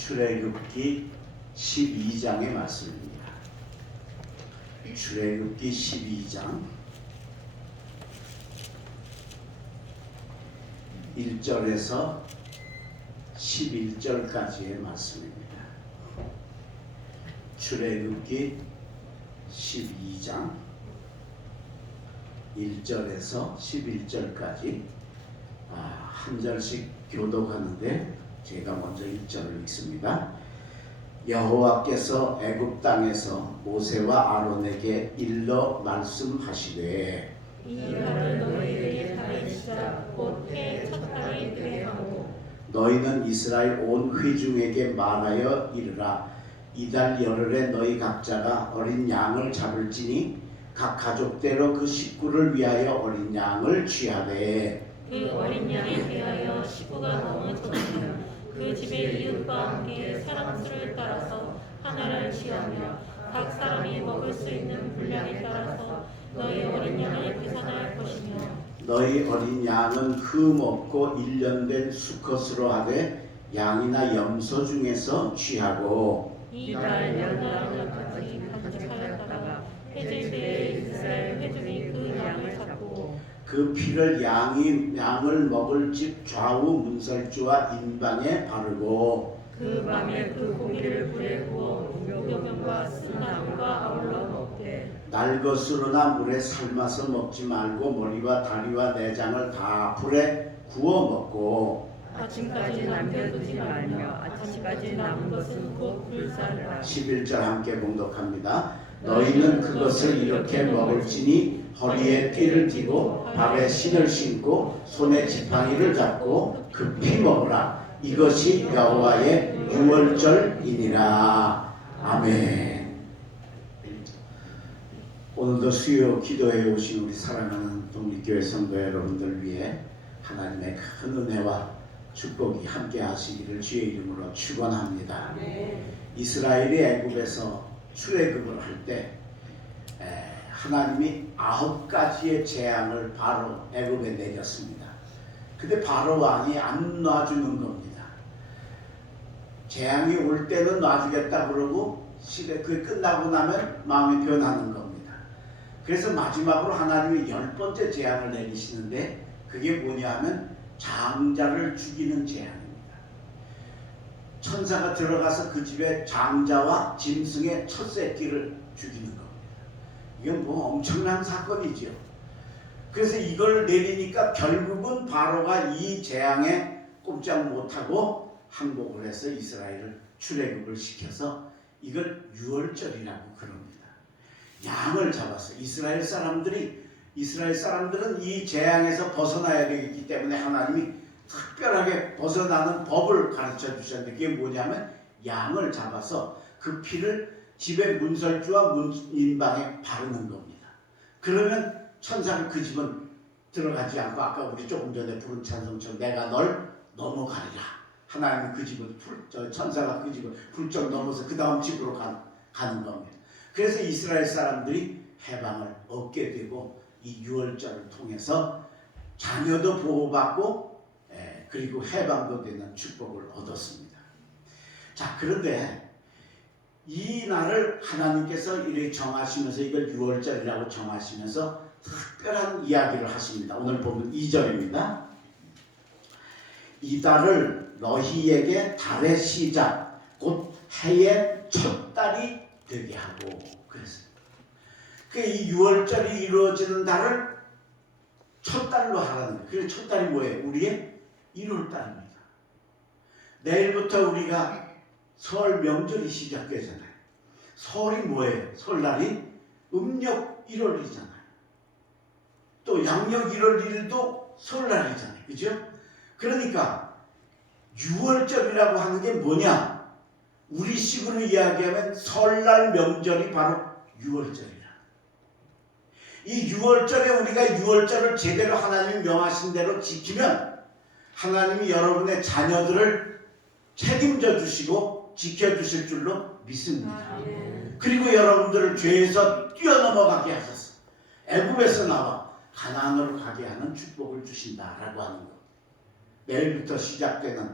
출애굽기 12장의 말씀입니다. 출애굽기 12장 1절에서 11절까지의 말씀입니다. 출애굽기 12장 1절에서 11절까지 한 절씩 교독하는데 제가 먼저 1절을 읽습니다. 여호와께서 애굽 땅에서 모세와 아론에게 일러 말씀하시되 이 날을 너희에게 다르시자 곧 해의 첫 달이 되게 하고 너희는 이스라엘 온 회중에게 말하여 이르라. 이달 열흘에 너희 각자가 어린 양을 잡을지니 각 가족대로 그 식구를 위하여 어린 양을 취하되 그 어린 양에 대하여 식구가 넘어졌으면 그 집의 이웃과 함께 사람 수를 따라서 하나를 취하며 각 사람이 먹을 수 있는 분량에 따라서 너희 어린 양을 계산할 것이며 너희 어린 양은 흠 없고 1년 된 수컷으로 하되 양이나 염소 중에서 취하고 이달 열날까지 간직하였다가 해질 때에 이스라엘 회중이 그 양을 잡고 그 피를 양을 먹을 집 좌우 문설주와 인방에 바르고 그 밤에 그 고기를 불에 구워 무교병과 쓴나물과 아울러 먹되 날 것으로나 물에 삶아서 먹지 말고 머리와 다리와 내장을 다 불에 구워 먹고 아침까지 남겨두지 말며 아침까지 남은 것은 곧 불살라. 11절 함께 봉독합니다. 너희는 그것을 이렇게 먹을지니 허리에 띠를 띠고 발에 신을 신고 손에 지팡이를 잡고 급히 먹으라. 이것이 여호와의 유월절이니라. 아멘. 오늘도 수요 기도해 오신 우리 사랑하는 독립교회 성도 여러분들 위해 하나님의 큰 은혜와 축복이 함께 하시기를 주의 이름으로 축원합니다. 이스라엘이 애굽에서 출애굽을 할 때 하나님이 9가지의 재앙을 바로 애굽에 내렸습니다. 근데 바로 왕이 안 놔주는 겁니다. 재앙이 올 때는 놔주겠다 그러고 그게 끝나고 나면 마음이 변하는 겁니다. 그래서 마지막으로 하나님이 10번째 재앙을 내리시는데 그게 뭐냐 하면 장자를 죽이는 재앙입니다. 천사가 들어가서 그 집에 장자와 짐승의 첫 새끼를 죽이는 겁니다. 이건 뭐 엄청난 사건이죠. 그래서 이걸 내리니까 결국은 바로가 이 재앙에 꼼짝 못하고 항복을 해서 이스라엘을 출애굽을 시켜서 이걸 유월절이라고 그럽니다. 양을 잡았어요. 이스라엘 사람들은 이 재앙에서 벗어나야 되기 때문에 하나님이 특별하게 벗어나는 법을 가르쳐 주셨는데 그게 뭐냐면 양을 잡아서 그 피를 집의 문설주와 인방에 바르는 겁니다. 그러면 천사가 그 집은 들어가지 않고 아까 우리 조금 전에 부른 찬송처럼 내가 널 넘어가리라. 하나님은 그 집을 천사가 그 집을 훌쩍 넘어서 그 다음 집으로 가는 겁니다. 그래서 이스라엘 사람들이 해방을 얻게 되고 이 유월절을 통해서 자녀도 보호받고 그리고 해방도 되는 축복을 얻었습니다. 자, 그런데 이 날을 하나님께서 이렇게 정하시면서 이걸 유월절이라고 정하시면서 특별한 이야기를 하십니다. 오늘 보면 2절입니다. 이 달을 너희에게 달의 시작 곧 해의 첫 달이 되게 하고 그랬습니다. 이 유월절이 이루어지는 달을 첫 달로 하라는 거예요. 그래서 첫 달이 뭐예요? 우리의 1월달입니다. 내일부터 우리가 설 명절이 시작되잖아요. 설이 뭐예요? 설날이 음력 1월이잖아요. 또 양력 1월 1일도 설날이잖아요. 그죠? 그러니까 6월절이라고 하는 게 뭐냐? 우리식으로 이야기하면 설날 명절이 바로 6월절이라. 이 6월절에 우리가 6월절을 제대로 하나님이 명하신 대로 지키면 하나님이 여러분의 자녀들을 책임져 주시고 지켜주실 줄로 믿습니다. 그리고 여러분들을 죄에서 뛰어넘어가게 하셔서 애굽에서 나와 가나안으로 가게 하는 축복을 주신다라고 하는 것. 내일부터 시작되는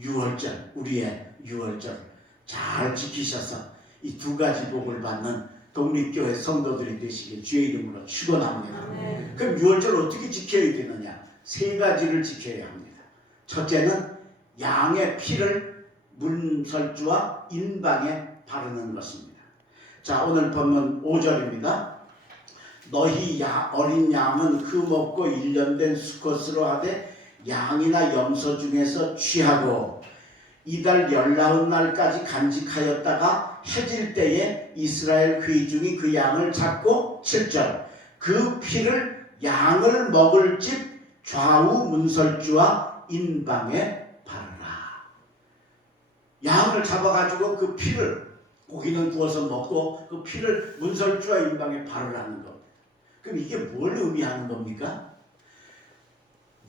6월절 우리의 유월절 잘 지키셔서 이 두 가지 복을 받는 독립교회 성도들이 되시길 주의 이름으로 축원합니다. 그럼 유월절 어떻게 지켜야 되느냐? 세 가지를 지켜야 합니다. 첫째는 양의 피를 문설주와 인방에 바르는 것입니다. 자, 오늘 본문 5절입니다. 너희 어린 양은 그 먹고 1년 된 수컷으로 하되 양이나 염소 중에서 취하고 이달 19날까지 간직하였다가 해질 때에 이스라엘 귀중이 그 양을 잡고 7절 그 피를 양을 먹을 집 좌우 문설주와 인방에 바르라. 양을 잡아가지고 그 피를 고기는 구워서 먹고 그 피를 문설주와 인방에 바르라는 겁니다. 그럼 이게 뭘 의미하는 겁니까?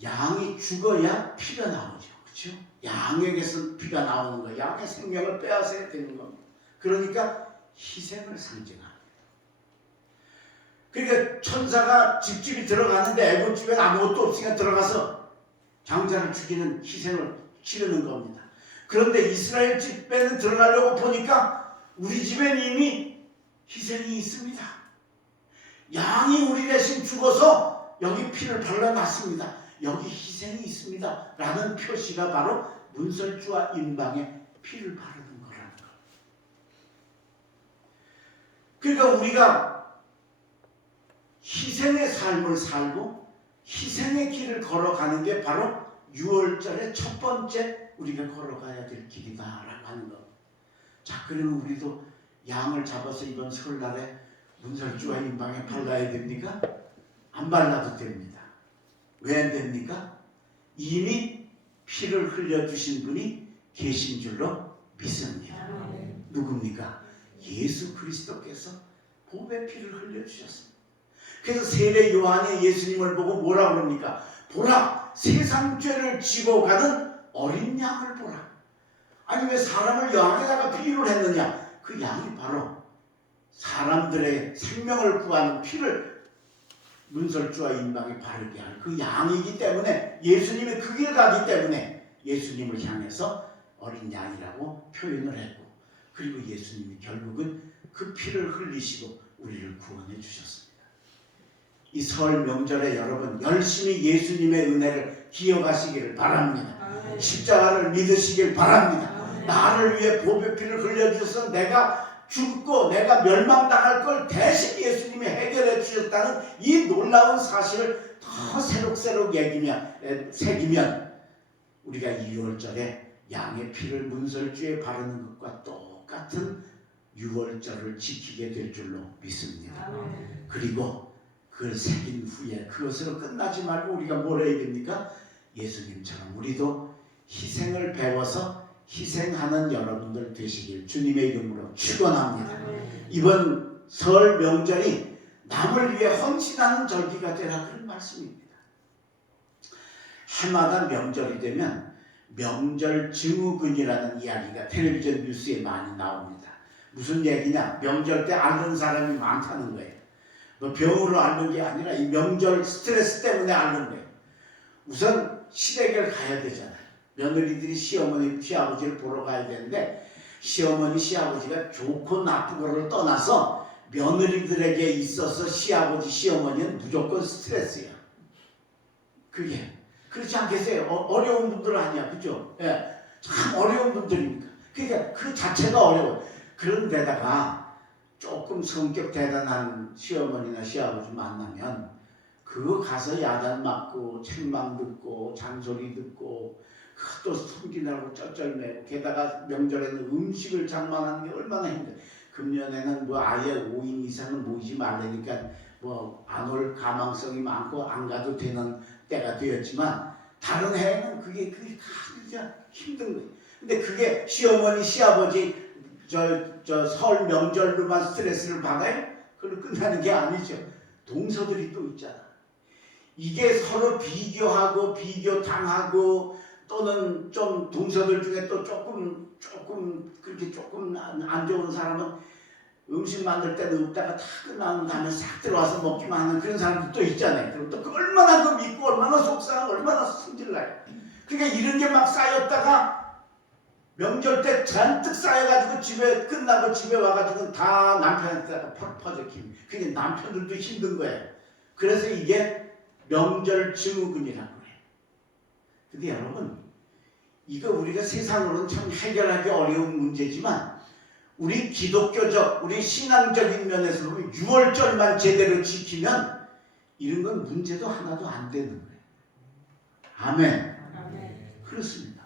양이 죽어야 피가 나오죠. 그렇죠? 양에게서 피가 나오는 거예요. 양의 생명을 빼앗아야 되는 겁니다. 그러니까 희생을 상징합니다. 그러니까 천사가 집집이 들어가는데 애굽집에 아무것도 없으니까 들어가서 장자를 죽이는 희생을 치르는 겁니다. 그런데 이스라엘 집에는 들어가려고 보니까 우리 집엔 이미 희생이 있습니다. 양이 우리 대신 죽어서 여기 피를 발라놨습니다. 여기 희생이 있습니다. 라는 표시가 바로 문설주와 인방에 피를 바르는 거라는 거. 그러니까 우리가 희생의 삶을 살고 희생의 길을 걸어가는 게 바로 6월절의 첫 번째 우리가 걸어가야 될 길이다라고 하는 거. 자, 그러면 우리도 양을 잡아서 이번 설날에 문설주와 인방에 발라야 됩니까? 안 발라도 됩니다. 왜 안 됩니까? 이미 피를 흘려주신 분이 계신 줄로 믿습니다. 누굽니까? 예수 그리스도께서 보배 피를 흘려주셨습니다. 그래서 세례 요한이 예수님을 보고 뭐라고 그럽니까? 보라, 세상 죄를 지고 가는 어린 양을 보라. 아니 왜 사람을 양에다가 비유를 했느냐? 그 양이 바로 사람들의 생명을 구하는 피를 문설주와 인방에 바르게 할 그 양이기 때문에 예수님이 그 길 가기 때문에 예수님을 향해서 어린 양이라고 표현을 했고 그리고 예수님이 결국은 그 피를 흘리시고 우리를 구원해 주셨습니다. 이 설 명절에 여러분 열심히 예수님의 은혜를 기억하시기를 바랍니다. 십자가를 믿으시길 바랍니다. 나를 위해 보배 피를 흘려주셔서 내가 죽고 내가 멸망당할 걸 대신 예수님이 해결해 주셨다는 이 놀라운 사실을 더 새록새록 새기면 우리가 2월절에 양의 피를 문설주에 바르는 것과 똑같은 6월절을 지키게 될 줄로 믿습니다. 그리고 그걸 새긴 후에 그것으로 끝나지 말고 우리가 뭘 해야 됩니까? 예수님처럼 우리도 희생을 배워서 희생하는 여러분들 되시길 주님의 이름으로 축원합니다. 이번 설 명절이 남을 위해 헌신하는 절기가 되라 그런 말씀입니다. 해마다 명절이 되면 명절 증후군이라는 이야기가 텔레비전 뉴스에 많이 나옵니다. 무슨 얘기냐? 명절 때 앓는 사람이 많다는 거예요. 뭐 병으로 앓는 게 아니라 이 명절 스트레스 때문에 앓는 거예요. 우선 시댁을 가야 되잖아요. 며느리들이 시어머니, 시아버지를 보러 가야 되는데 시어머니, 시아버지가 좋고 나쁘고를 떠나서 며느리들에게 있어서 시아버지, 시어머니는 무조건 스트레스야. 그게 그렇지 않겠어요? 어려운 분들 아니야, 그죠? 예, 참 어려운 분들입니까? 그러니까 그 자체가 어려워. 그런데다가 조금 성격 대단한 시어머니나 시아버지 만나면 그거 가서 야단 맞고 책망 듣고 잔소리 듣고 또 숨기느라고 쩔쩔매고 게다가 명절에는 음식을 장만하는 게 얼마나 힘들어요. 금년에는 뭐 아예 5인 이상은 모이지 말라니까 뭐 안 올 가망성이 많고 안 가도 되는 때가 되었지만 다른 해에는 그게 진짜 힘든 거예요. 근데 그게 시어머니 시아버지 설 명절로만 스트레스를 받아요? 그걸로 끝나는 게 아니죠. 동서들이 또 있잖아. 이게 서로 비교하고 비교당하고 또는 좀 동서들 중에 또 조금 그렇게 조금 안 좋은 사람은 음식 만들 때는 없다가 다 끝나는 다음에 싹 들어와서 먹기만 하는 그런 사람도 또 있잖아요. 그럼 또 얼마나 그 믿고 얼마나 속상하고 얼마나 승질나요. 그러니까 이런 게 막 쌓였다가 명절 때 잔뜩 쌓여가지고 집에 끝나고 집에 와가지고 다 남편한테 퍼져 힘. 그게 남편들도 힘든 거예요. 그래서 이게 명절 증후군이라고 해요. 근데 여러분, 이거 우리가 세상으로는 참 해결하기 어려운 문제지만 우리 기독교적, 우리 신앙적인 면에서 보면 6월절만 제대로 지키면 이런 건 문제도 하나도 안 되는 거예요. 아멘. 그렇습니다.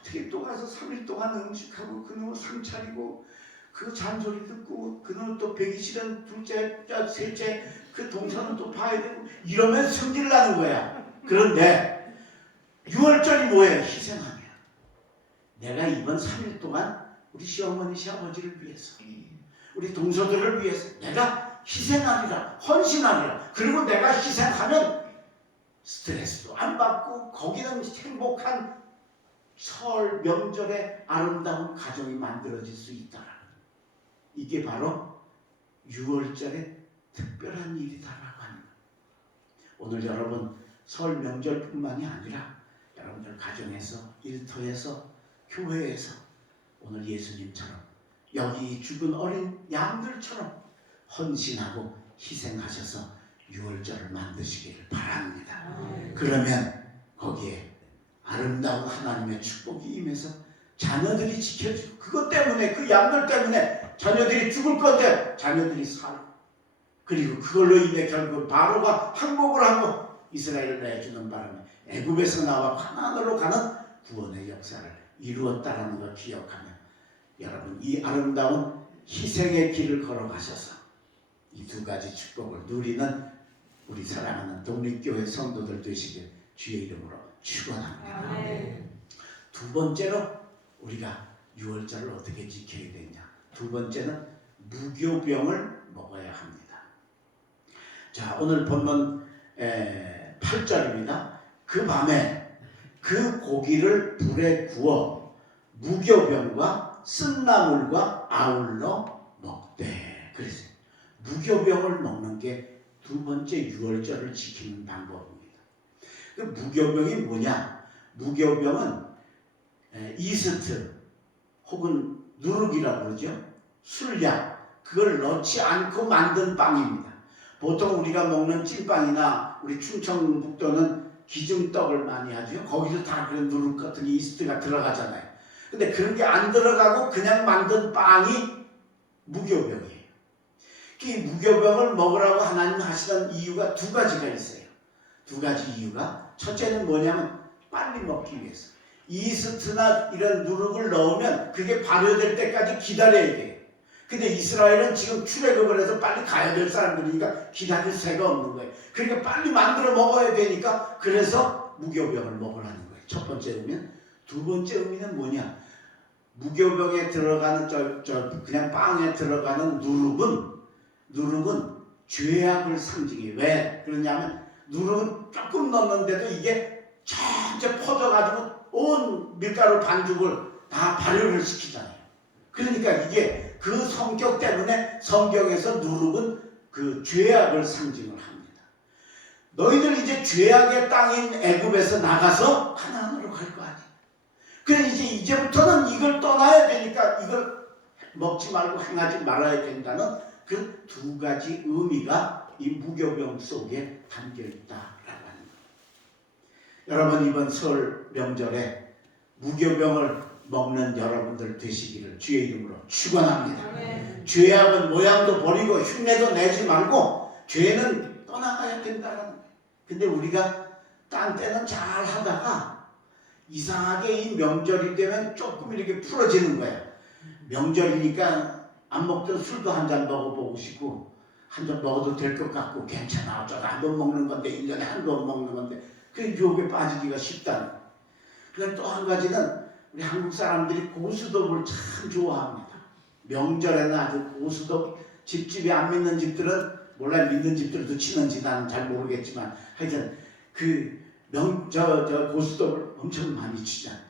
어떻게 또 가서 3일 동안 음식하고 그놈을 상 차리고 그 잔소리 듣고 그놈을 또 배기 싫은 둘째, 셋째 그 동서는 또 봐야 되고 이러면 승질 나는 거야. 그런데 6월절이 뭐예요? 희생하며 내가 이번 3일 동안 우리 시어머니 시아버지를 위해서 우리 동서들을 위해서 내가 희생하리라, 헌신하리라. 그리고 내가 희생하면 스트레스도 안 받고 거기는 행복한 설 명절의 아름다운 가정이 만들어질 수 있다라. 이게 바로 6월절의 특별한 일이다라고 하는 거예요. 오늘 여러분 설 명절뿐만이 아니라 여러분들 가정에서, 일터에서, 교회에서 오늘 예수님처럼 여기 죽은 어린 양들처럼 헌신하고 희생하셔서 6월절을 만드시기를 바랍니다. 그러면 거기에 아름다운 하나님의 축복이 임해서 자녀들이 지켜지고 그것 때문에 그 양들 때문에 자녀들이 죽을 건데 자녀들이 살고 그리고 그걸로 인해 결국 바로가 항복을 하고 이스라엘을 내주는 바람에 애굽에서 나와 가나안으로 가는 구원의 역사를 이루었다라는 걸 기억하며 여러분 이 아름다운 희생의 길을 걸어가셔서 이 두 가지 축복을 누리는 우리 사랑하는 독립교회 성도들 되시길 주의 이름으로 축원합니다. 두 번째로 우리가 6월절을 어떻게 지켜야 되냐? 두 번째는 무교병을 먹어야 합니다. 자, 오늘 본문 8절입니다. 그 밤에 그 고기를 불에 구워 무교병과 쓴나물과 아울러 먹되. 그래서 무교병을 먹는 게 두 번째 6월절을 지키는 방법입니다. 그 무교병이 뭐냐? 무교병은 이스트 혹은 누룩이라고 그러죠. 술약 그걸 넣지 않고 만든 빵입니다. 보통 우리가 먹는 찐빵이나 우리 충청북도는 기중떡을 많이 하죠. 거기서 다 그런 누룩 같은 이스트가 들어가잖아요. 근데 그런 게 안 들어가고 그냥 만든 빵이 무교병이에요. 이 무교병을 먹으라고 하나님 하시던 이유가 두 가지가 있어요. 두 가지 이유가 첫째는 뭐냐면 빨리 먹기 위해서. 이스트나 이런 누룩을 넣으면 그게 발효될 때까지 기다려야 돼요. 근데 이스라엘은 지금 출애굽을 해서 빨리 가야 될 사람들이니까 기다릴 새가 없는 거예요. 그러니까 빨리 만들어 먹어야 되니까 그래서 무교병을 먹으라는 거예요. 첫 번째 의미는. 두 번째 의미는 뭐냐? 무교병에 들어가는 그냥 빵에 들어가는 누룩은 죄악을 상징해요. 왜 그러냐면 누룩은 조금 넣는데도 이게 전체 퍼져가지고 온 밀가루 반죽을 다 발효를 시키잖아요. 그러니까 이게 그 성격 때문에 성경에서 누룩은 그 죄악을 상징을 합니다. 너희들 이제 죄악의 땅인 애굽에서 나가서 가나안으로 갈 거 아니에요. 그래 이제부터는 이걸 떠나야 되니까 이걸 먹지 말고 행하지 말아야 된다는 그 두 가지 의미가 이 무교병 속에 담겨 있다라고 하는 거예요. 여러분 이번 설 명절에 무교병을 먹는 여러분들 되시기를 주의 이름으로 축원합니다. 죄악은 모양도 버리고 흉내도 내지 말고 죄는 떠나가야 된다는 거예요. 근데 우리가 딴 때는 잘 하다가 이상하게 이 명절이 되면 조금 이렇게 풀어지는 거예요. 명절이니까 안 먹던 술도 한 잔 먹어보고 싶고 한 잔 먹어도 될 것 같고 괜찮아. 어쩌다 한 번 먹는 건데 1년에 한 번 먹는 건데 그 유혹에 빠지기가 쉽다는 거예요. 그다음 또 한 가지는 우리 한국 사람들이 고수톱을 참 좋아합니다. 명절에는 아주 고수톱 집집이 안 믿는 집들은 몰라 믿는 집들도 치는지 나는 잘 모르겠지만 하여튼 그 고수톱을 엄청 많이 치잖아요.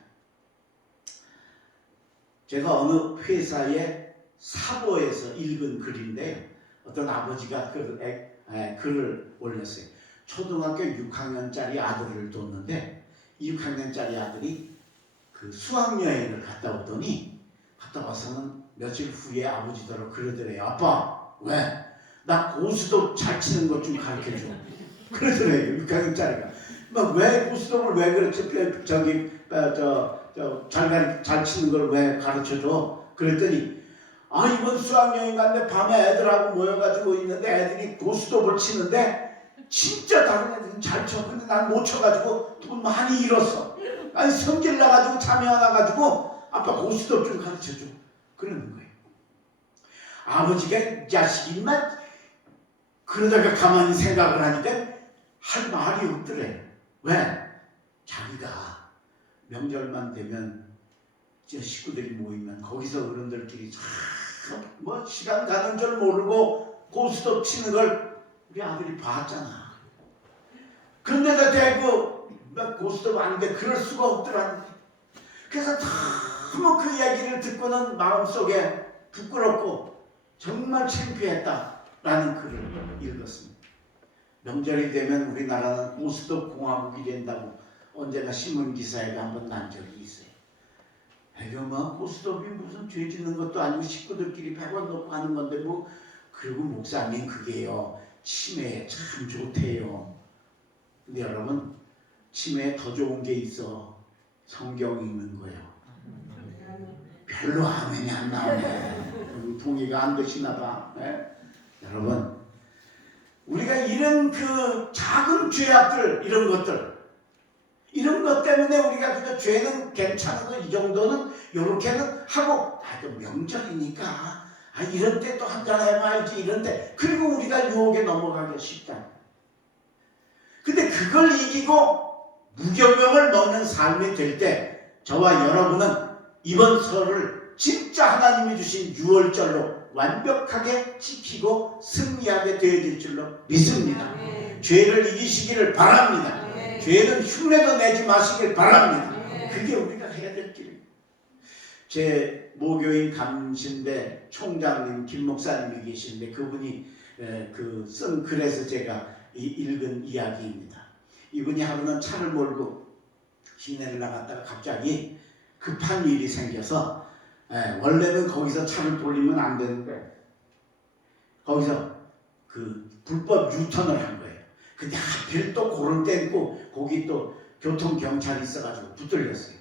제가 어느 회사의 사보에서 읽은 글인데요. 어떤 아버지가 글을 올렸어요. 초등학교 6학년짜리 아들을 뒀는데 이 6학년짜리 아들이 그 수학여행을 갔다 오더니 갔다 와서는 며칠 후에 아버지더러 그러더래요. 아빠 왜? 나 고스톱 잘 치는 것 좀 가르쳐줘. 그러더래요. 6학년짜리가. 막 왜 고스톱을 왜 그렇게 저기 잘 치는 걸 왜 가르쳐줘? 그랬더니 아 이번 수학여행 갔는데 밤에 애들하고 모여가지고 있는데 애들이 고스톱을 치는데 진짜 다른 애들은 잘 쳐. 근데 난 못 쳐가지고 돈 많이 잃었어. 아니 성질 나가지고 잠이 안 와가지고 아빠 고스톱 좀 가르쳐줘. 그러는 거예요. 아버지가 이 자식이만 그러다가 가만히 생각을 하니까 할 말이 없더래. 왜? 자기가 명절만 되면 식구들이 모이면 거기서 어른들끼리 뭐 시간 가는 줄 모르고 고스톱 치는 걸 우리 아들이 봤잖아. 그런데다 대고 고스톱 아닌데 그럴 수가 없더라. 그래서 너무 그 얘기를 듣고는 마음속에 부끄럽고 정말 창피했다라는 글을 읽었습니다. 명절이 되면 우리나라는 고스톱 공화국이 된다고 언제나 신문기사에 한번 난 적이 있어요. 배경만 고스톱이 무슨 죄 짓는 것도 아니고 식구들끼리 100원 넣고 하는 건데 뭐. 그리고 목사님 그게요 치매에 참 좋대요. 근데 여러분 치매에 더 좋은 게 있어. 성경 읽는 거예요. 별로 아멘이 안 나오네. 동의가 안 되시나 봐. 네? 여러분 우리가 이런 그 작은 죄악들 이런 것 때문에 우리가 그저 죄는 괜찮아도 이 정도는 요렇게는 하고 또 명절이니까 이런 때 또 한잔 해봐야지 이런 때 그리고 우리가 유혹에 넘어가기 쉽다. 근데 그걸 이기고 무교명을 먹는 삶이 될 때 저와 여러분은 이번 설을 진짜 하나님이 주신 유월절로 완벽하게 지키고 승리하게 되어질 줄로 믿습니다. 죄를 이기시기를 바랍니다. 죄는 흉내도 내지 마시길 바랍니다. 그게 우리가 해야 될 길입니다. 제 모교인 감신대 총장님 김 목사님이 계신데 그분이 쓴 글에서 제가 읽은 이야기입니다. 이분이 하루는 차를 몰고 시내를 나갔다가 갑자기 급한 일이 생겨서 원래는 거기서 차를 돌리면 안 되는데 거기서 그 불법 유턴을 한 거예요. 근데 하필 또 그런 때고 거기 또 교통경찰이 있어가지고 붙들렸어요.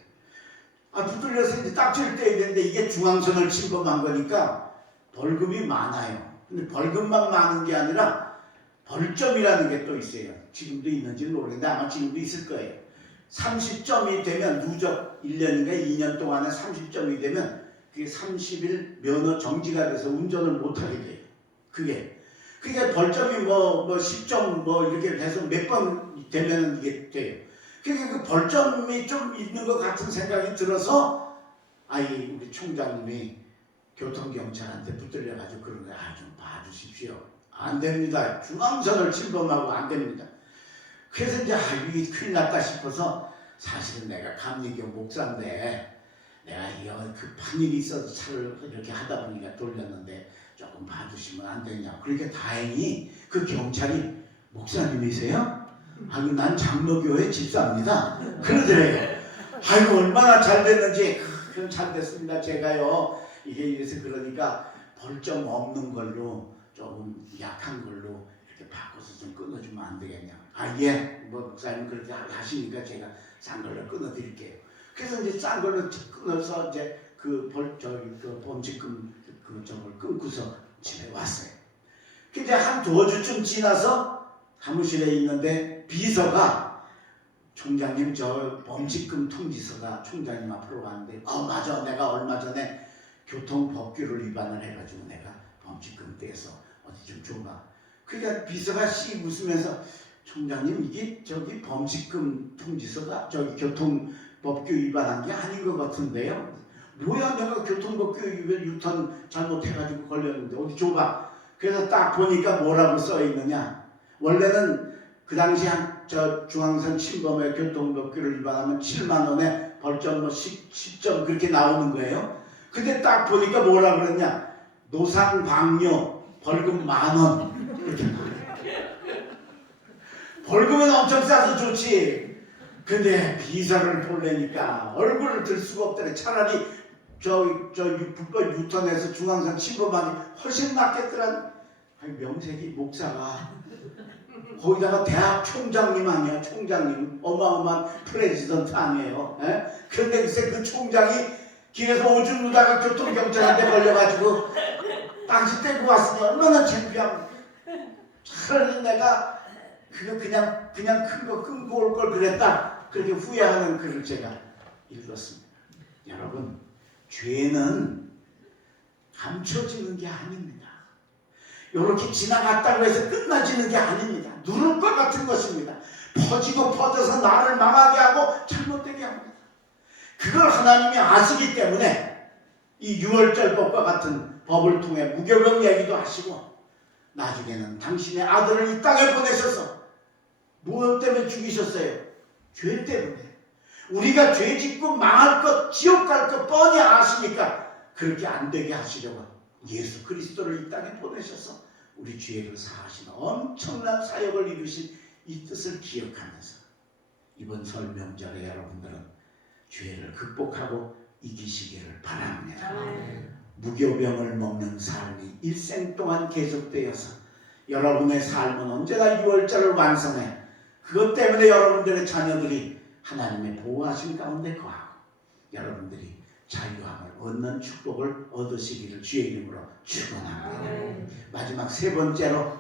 붙들려서 이제 딱질 떼야 되는데 이게 중앙선을 침범한 거니까 벌금이 많아요. 근데 벌금만 많은 게 아니라 벌점이라는 게 또 있어요. 지금도 있는지는 모르겠는데 아마 지금도 있을 거예요. 30점이 되면 누적 1년인가 2년 동안에 30점이 되면 그게 30일 면허 정지가 돼서 운전을 못하게 돼요. 그게 벌점이 뭐 10점 뭐 이렇게 돼서 몇 번 되면 이게 돼요. 그러니까 그 벌점이 좀 있는 것 같은 생각이 들어서 우리 총장님이 교통경찰한테 붙들려가지고 그런 거 좀 봐주십시오. 안 됩니다. 중앙선을 침범하고 안 됩니다. 그래서 이제 이게 큰일 났다 싶어서 사실은 내가 감리교 목사인데 내가 급한 일이 있어서 차를 이렇게 하다 보니까 돌렸는데 조금 봐주시면 안 되냐. 그러니까 다행히 그 경찰이 목사님이세요? 난 장로교회 집사입니다. 그러더래요. 얼마나 잘 됐는지. 그럼 잘 됐습니다. 제가요 이게 이래서 그러니까 벌점 없는 걸로 조금 약한 걸로 이렇게 바꿔서 좀 끊어주면 안 되겠냐. 예. 목사님 그렇게 하시니까 제가 싼 걸로 끊어드릴게요. 그래서 이제 싼 걸로 끊어서 이제 그 범칙금 저걸 끊고서 집에 왔어요. 근데 한 2주쯤 지나서 사무실에 있는데 비서가 총장님 저 범칙금 통지서가 총장님 앞으로 왔는데 맞아 내가 얼마 전에 교통법규를 위반을 해가지고 내가 범칙금 떼서 어디 좀 줘봐. 그러니까 비서가 씩 웃으면서 총장님 이게 저기 범칙금 통지서가 저기 교통법규 위반한 게 아닌 것 같은데요. 뭐야 내가 교통법규 유턴 잘못해가지고 걸렸는데 어디 줘봐. 그래서 딱 보니까 뭐라고 써 있느냐. 원래는 그 당시 저 중앙선 침범의 교통법규를 위반하면 7만 원에 벌점 10점 그렇게 나오는 거예요. 근데 딱 보니까 뭐라 그랬냐. 노상방뇨 벌금 10,000원 이렇게 나와요. 벌금은 엄청 싸서 좋지. 근데 비서를 보려니까 얼굴을 들 수가 없더래. 차라리 불법 유턴해서 중앙선 침범하기 훨씬 낫겠더란. 명색이 목사가 거기다가 대학 총장님 아니야. 총장님 어마어마한 프레지던트 아니에요. 에? 그런데 글쎄 그 총장이 길에서 오줌 누다가 교통경찰한테 걸려가지고 당시 떼고 왔으니 얼마나 창피함. 차라리 내가 그냥 큰 거 끊고 올 걸 그랬다. 그렇게 후회하는 글을 제가 읽었습니다. 여러분, 죄는 감춰지는 게 아닙니다. 이렇게 지나갔다고 해서 끝나지는 게 아닙니다. 누룩과 같은 것입니다. 퍼지고 퍼져서 나를 망하게 하고 잘못되게 합니다. 그걸 하나님이 아시기 때문에 이 유월절법과 같은 법을 통해 무교병 얘기도 하시고 나중에는 당신의 아들을 이 땅에 보내셔서 무엇 때문에 죽이셨어요? 죄 때문에. 우리가 죄 짓고 망할 것, 지옥 갈 것 뻔히 아시니까 그렇게 안 되게 하시려고 예수 그리스도를 이 땅에 보내셔서 우리 죄를 사하시는 엄청난 사역을 이루신 이 뜻을 기억하면서 이번 설 명절에 여러분들은 죄를 극복하고 이기시기를 바랍니다. 무교병을 먹는 삶이 일생 동안 계속되어서 여러분의 삶은 언제나 유월절을 완성해 그것 때문에 여러분들의 자녀들이 하나님의 보호하심 가운데 거하고 여러분들이 자유함을 얻는 축복을 얻으시기를 주의 이름으로 축원합니다. 마지막 세 번째로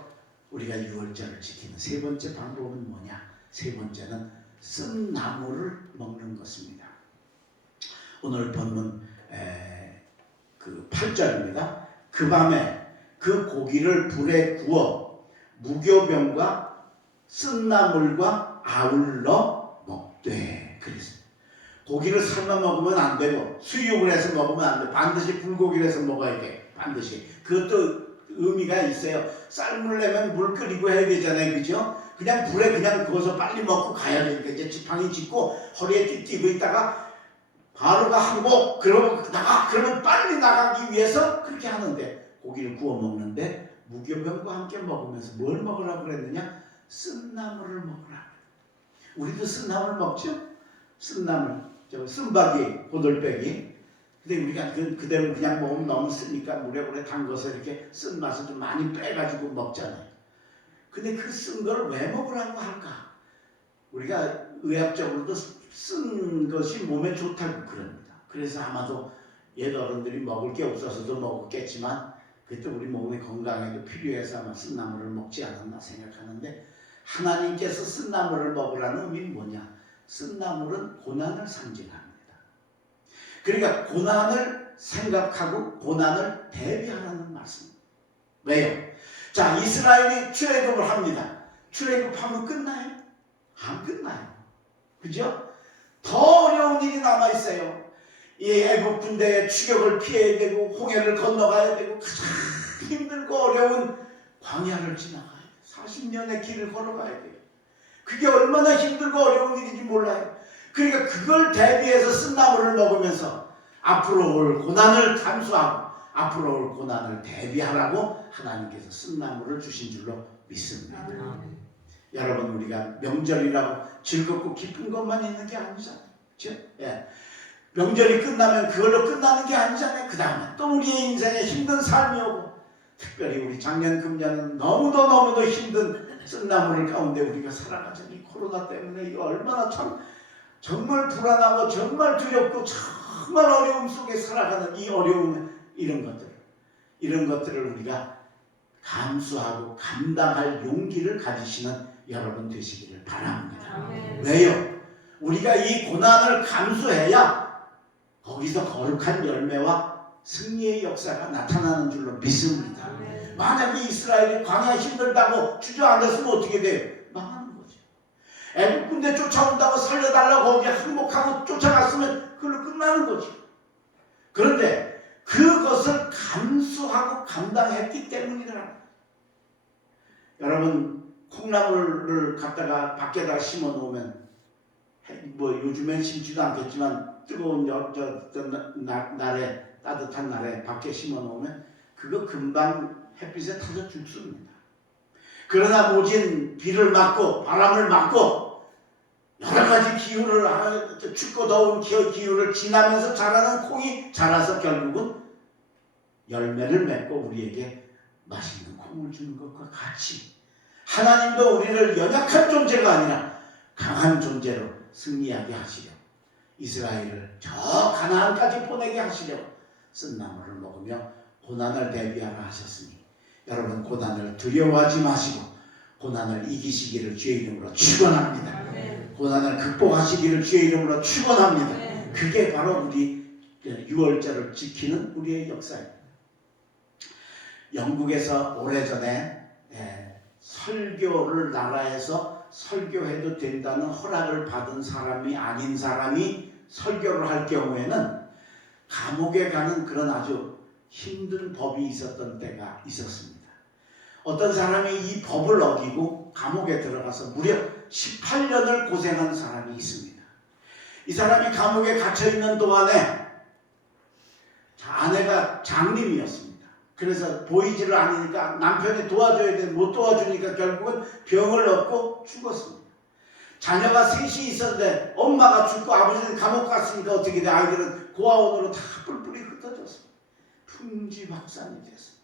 우리가 유월절을 지키는 세 번째 방법은 뭐냐? 세 번째는 쓴 나물을 먹는 것입니다. 오늘 본문 그 8절입니다. 그 밤에 그 고기를 불에 구워 무교병과 쓴 나물과 아울러 먹되 그랬습니다. 고기를 삶아 먹으면 안 되고 수육을 해서 먹으면 안 돼. 반드시 불고기를 해서 먹어야 돼. 반드시. 그것도 의미가 있어요. 삶을 내면 물 끓이고 해야 되잖아요. 그죠? 그냥 불에 그냥 구워서 빨리 먹고 가야 되니까 이제 지팡이 짚고 허리에 띠띠고 있다가 바로가 항복 그러면 빨리 나가기 위해서 그렇게 하는데 고기를 구워 먹는데 무교병과 함께 먹으면서 뭘 먹으라고 그랬느냐? 쓴나물을 먹으라. 우리도 쓴나물 먹죠? 쓴나물, 쓴바기, 고돌빼기. 근데 우리가 그대로 그냥 먹으면 너무 쓰니까 물에 오래 담궈서 이렇게 쓴 맛을 좀 많이 빼가지고 먹잖아요. 근데 그 쓴 걸 왜 먹으라고 할까? 우리가 의학적으로도 쓴 것이 몸에 좋다고 그럽니다. 그래서 아마도 옛 어른들이 먹을 게 없어서도 먹었겠지만 그때 우리 몸의 건강에도 필요해서 아마 쓴나물을 먹지 않았나 생각하는데 하나님께서 쓴나물을 먹으라는 의미는 뭐냐? 쓴나물은 고난을 상징합니다. 그러니까 고난을 생각하고 고난을 대비하라는 말씀입니다. 왜요? 자, 이스라엘이 출애굽을 합니다. 출애굽하면 끝나요? 안 끝나요. 그죠? 더 어려운 일이 남아있어요. 이 애국 군대의 추격을 피해야 되고 홍해를 건너가야 되고 가장 힘들고 어려운 광야를 지나가야 돼요. 40년의 길을 걸어가야 돼요. 그게 얼마나 힘들고 어려운 일인지 몰라요. 그러니까 그걸 대비해서 쓴나물을 먹으면서 앞으로 올 고난을 감수하고 앞으로 올 고난을 대비하라고 하나님께서 쓴나물을 주신 줄로 믿습니다. 여러분, 우리가 명절이라고 즐겁고 기쁜 것만 있는 게 아니잖아요. 그렇죠? 예. 명절이 끝나면 그걸로 끝나는 게 아니잖아요. 그 다음에 또 우리의 인생에 힘든 삶이 오고 특별히 우리 작년 금년은 너무도 힘든 쓴나물 가운데 우리가 살아가잖아요. 이 코로나 때문에 이거 얼마나 정말 불안하고 정말 두렵고 정말 어려움 속에 살아가는 이 어려움 이런 것들을 우리가 감수하고 감당할 용기를 가지시는 여러분 되시기를 바랍니다. 왜요? 우리가 이 고난을 감수해야 거기서 거룩한 열매와 승리의 역사가 나타나는 줄로 믿습니다. 만약에 이스라엘이 광야 힘들다고 주저앉았으면 어떻게 돼요? 망하는 거죠. 애국 군대 쫓아온다고 살려달라고 거기에 항복하고 쫓아갔으면 그걸로 끝나는 거죠. 그런데 그것을 감수하고 감당했기 때문이더라. 여러분, 콩나물을 갖다가 밖에다가 심어 놓으면 뭐 요즘엔 심지도 않겠지만 뜨거운 날에 따뜻한 날에 밖에 심어 놓으면 그거 금방 햇빛에 타서 죽습니다. 그러나 모진 비를 맞고 바람을 맞고 여러 가지 기후를 춥고 더운 기후를 지나면서 자라는 콩이 자라서 결국은 열매를 맺고 우리에게 맛있는 콩을 주는 것과 같이 하나님도 우리를 연약한 존재가 아니라 강한 존재로 승리하게 하시려 이스라엘을 저 가나안까지 보내게 하시려 쓴 나무를 먹으며 고난을 대비하라 하셨으니 여러분 고난을 두려워하지 마시고 고난을 이기시기를 주의 이름으로 축원합니다. 고난을 극복하시기를 주의 이름으로 축원합니다. 그게 바로 우리 6월절을 지키는 우리의 역사입니다. 영국에서 오래전에 설교를 나라에서 설교해도 된다는 허락을 받은 사람이 아닌 사람이 설교를 할 경우에는 감옥에 가는 그런 아주 힘든 법이 있었던 때가 있었습니다. 어떤 사람이 이 법을 어기고 감옥에 들어가서 무려 18년을 고생한 사람이 있습니다. 이 사람이 감옥에 갇혀있는 동안에 아내가 장님이었습니다. 그래서 보이지를 않으니까 남편이 도와줘야 되는데 못 도와주니까 결국은 병을 얻고 죽었습니다. 자녀가 셋이 있었는데 엄마가 죽고 아버지는 감옥 갔으니까 어떻게 돼? 아이들은 고아원으로 다 뿔뿔이 흩어졌습니다. 풍지박산이 됐습니다.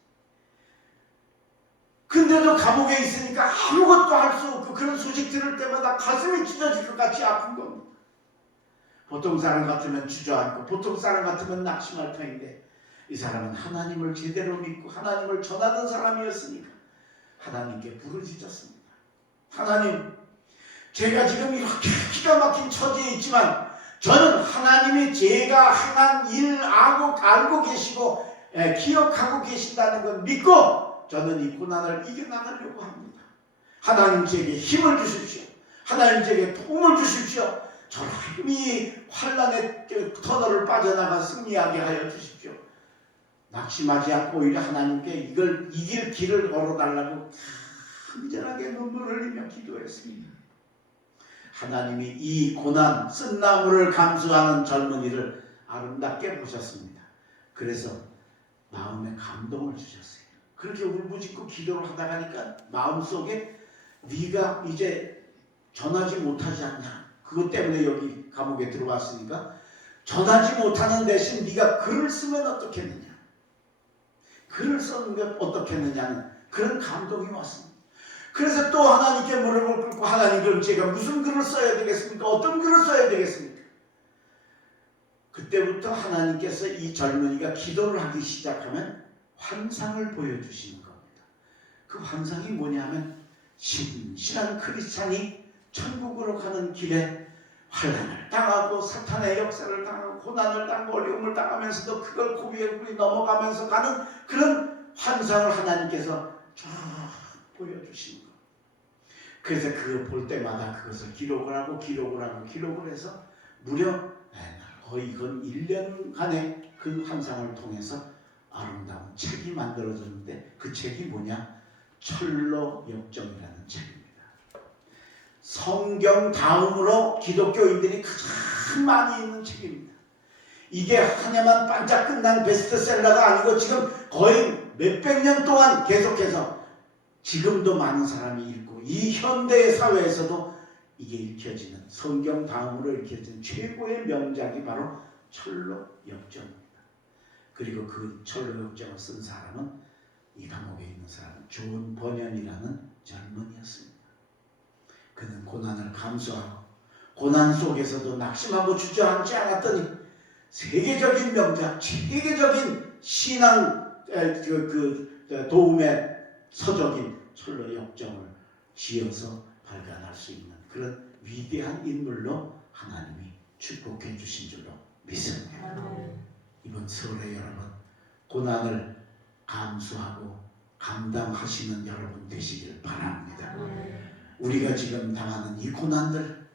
근데도 감옥에 있으니까 아무것도 할 수 없고 그런 소식 들을 때마다 가슴이 찢어질 것 같이 아픈 겁니다. 보통 사람 같으면 주저앉고 보통 사람 같으면 낙심할 터인데 이 사람은 하나님을 제대로 믿고 하나님을 전하는 사람이었으니까 하나님께 부르짖었습니다. 하나님, 제가 지금 이렇게 기가 막힌 처지에 있지만 저는 하나님이 제가 행한 일 알고 계시고 기억하고 계신다는 걸 믿고 저는 이 고난을 이겨나가려고 합니다. 하나님 제게 힘을 주십시오. 하나님 제게 도움을 주십시오. 저를 이 환난의 터널을 빠져나가 승리하게 하여 주십시오. 낙심하지 않고 오히려 하나님께 이걸 이길 길을 걸어달라고 간절하게 눈물을 흘리며 기도했습니다. 하나님이 이 고난 쓴나무를 감수하는 젊은이를 아름답게 보셨습니다. 그래서 마음에 감동을 주셨어요. 그렇게 울부짖고 기도를 하다 가니까 마음속에 네가 이제 전하지 못하지 않냐, 그것 때문에 여기 감옥에 들어왔으니까 전하지 못하는 대신 네가 글을 쓰면 어떻겠느냐, 글을 쓰는 게 어떻겠느냐는 그런 감동이 왔습니다. 그래서 또 하나님께 무릎을 꿇고 하나님, 그럼 제가 무슨 글을 써야 되겠습니까? 어떤 글을 써야 되겠습니까? 그때부터 하나님께서 이 젊은이가 기도를 하기 시작하면 환상을 보여주시는 겁니다. 그 환상이 뭐냐면 신실한 크리스찬이 천국으로 가는 길에 환난을 당하고 사탄의 역사를 당하고 고난을 당하고 어려움을 당하면서도 그걸 고비에 넘어가면서 가는 그런 환상을 하나님께서 쫙 보여주시는 거예요. 그래서 그거 볼 때마다 그것을 기록을 해서 무려 거의 이건 1년간의 그 환상을 통해서 아름다운 책이 만들어졌는데 그 책이 뭐냐? 철로 역정이라는 책입니다. 성경 다음으로 기독교인들이 가장 많이 읽는 책입니다. 이게 하나만 반짝 끝난 베스트셀러가 아니고 지금 거의 몇백 년 동안 계속해서 지금도 많은 사람이 읽고 이 현대의 사회에서도 이게 읽혀지는, 성경 다음으로 읽혀지는 최고의 명작이 바로 철로 역정입니다. 그리고 그 철로 역정을 쓴 사람은 이 감옥에 있는 사람은 존 버년이라는 젊은이였습니다. 그는 고난을 감수하고 고난 속에서도 낙심하고 주저앉지 않았더니 세계적인 명작, 세계적인 신앙 도움의 서적인 철로 역정을 지어서 발간할 수 있는 그런 위대한 인물로 하나님이 축복해 주신 줄로 믿습니다. 이번 설에 여러분 고난을 감수하고 감당하시는 여러분 되시길 바랍니다. 우리가 지금 당하는 이 고난들,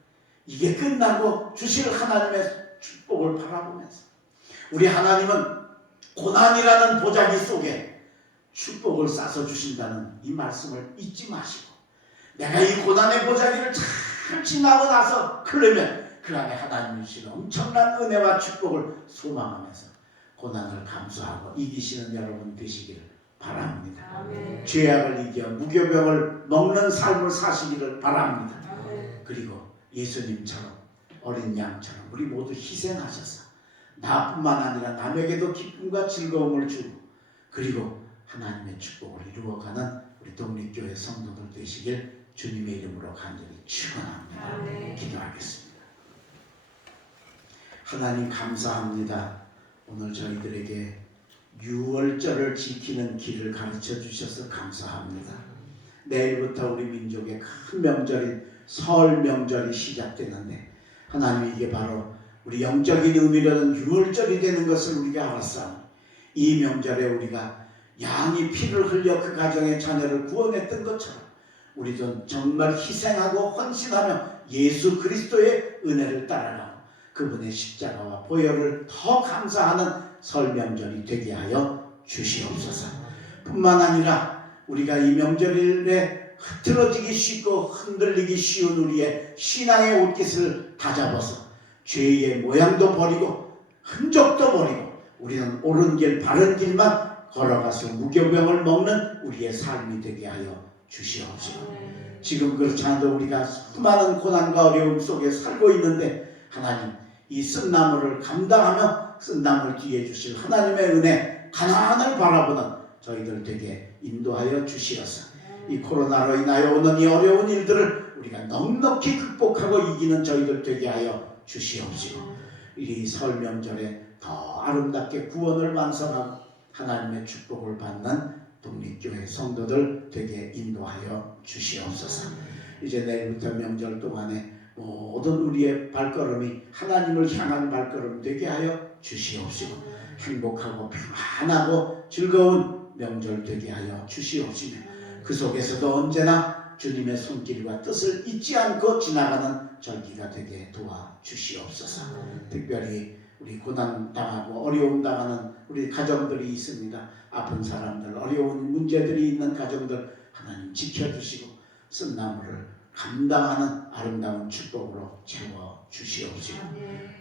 이게 끝나고 주실 하나님의 축복을 바라보면서 우리 하나님은 고난이라는 보자기 속에 축복을 싸서 주신다는 이 말씀을 잊지 마시고, 내가 이 고난의 보자기를 잘 지나고 나서 그러면 그 안에 하나님이 주신 엄청난 은혜와 축복을 소망하면서 고난을 감수하고 이기시는 여러분 되시기를 바랍니다. 아멘. 죄악을 이겨 무교병을 먹는 삶을 사시기를 바랍니다. 아멘. 그리고 예수님처럼 어린 양처럼 우리 모두 희생하셔서 나뿐만 아니라 남에게도 기쁨과 즐거움을 주고 그리고 하나님의 축복을 이루어가는 우리 독립교회 성도들 되시길 주님의 이름으로 간절히 축원합니다. 기도하겠습니다. 하나님 감사합니다. 오늘 저희들에게 유월절을 지키는 길을 가르쳐 주셔서 감사합니다. 내일부터 우리 민족의 큰 명절인 설 명절이 시작되는데 하나님 이게 바로 우리 영적인 의미로는 유월절이 되는 것을 우리가 알았사오니 이 명절에 우리가 양이 피를 흘려 그 가정의 자녀를 구원했던 것처럼 우리도 정말 희생하고 헌신하며 예수 그리스도의 은혜를 따라가고 그분의 십자가와 보혈을 더 감사하는 설 명절이 되게 하여 주시옵소서. 뿐만 아니라 우리가 이 명절에 흐트러지기 쉽고 흔들리기 쉬운 우리의 신앙의 옷깃을 다잡아서 죄의 모양도 버리고 흔적도 버리고 우리는 옳은 길 바른 길만 걸어가서 무교병을 먹는 우리의 삶이 되게 하여 주시옵소서. 지금 그렇지 않아도 우리가 수많은 고난과 어려움 속에 살고 있는데 하나님 이 쓴나무를 감당하며 쓴나무를 뒤에 주실 하나님의 은혜 가나안을 바라보는 저희들 되게 인도하여 주시옵소서. 이 코로나로 인하여 오는 이 어려운 일들을 우리가 넉넉히 극복하고 이기는 저희들 되게 하여 주시옵시고 이 설 명절에 더 아름답게 구원을 완성하고 하나님의 축복을 받는 독립교회 성도들 되게 인도하여 주시옵소서. 이제 내일부터 명절 동안에 모든 우리의 발걸음이 하나님을 향한 발걸음 되게 하여 주시옵시고 행복하고 평안하고 즐거운 명절 되게 하여 주시옵시며 그 속에서도 언제나 주님의 손길과 뜻을 잊지 않고 지나가는 절기가 되게 도와주시옵소서. 특별히 우리 고난당하고 어려움 당하는 우리 가정들이 있습니다. 아픈 사람들, 어려운 문제들이 있는 가정들 하나님 지켜주시고 쓴나무를 감당하는 아름다운 축복으로 채워주시옵시고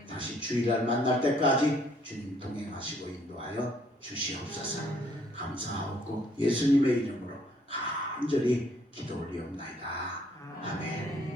다시 주일날 만날 때까지 주님 동행하시고 인도하여 주시옵소서. 감사하고 예수님의 이름으로 간절히 기도 올리옵나이다. 아멘.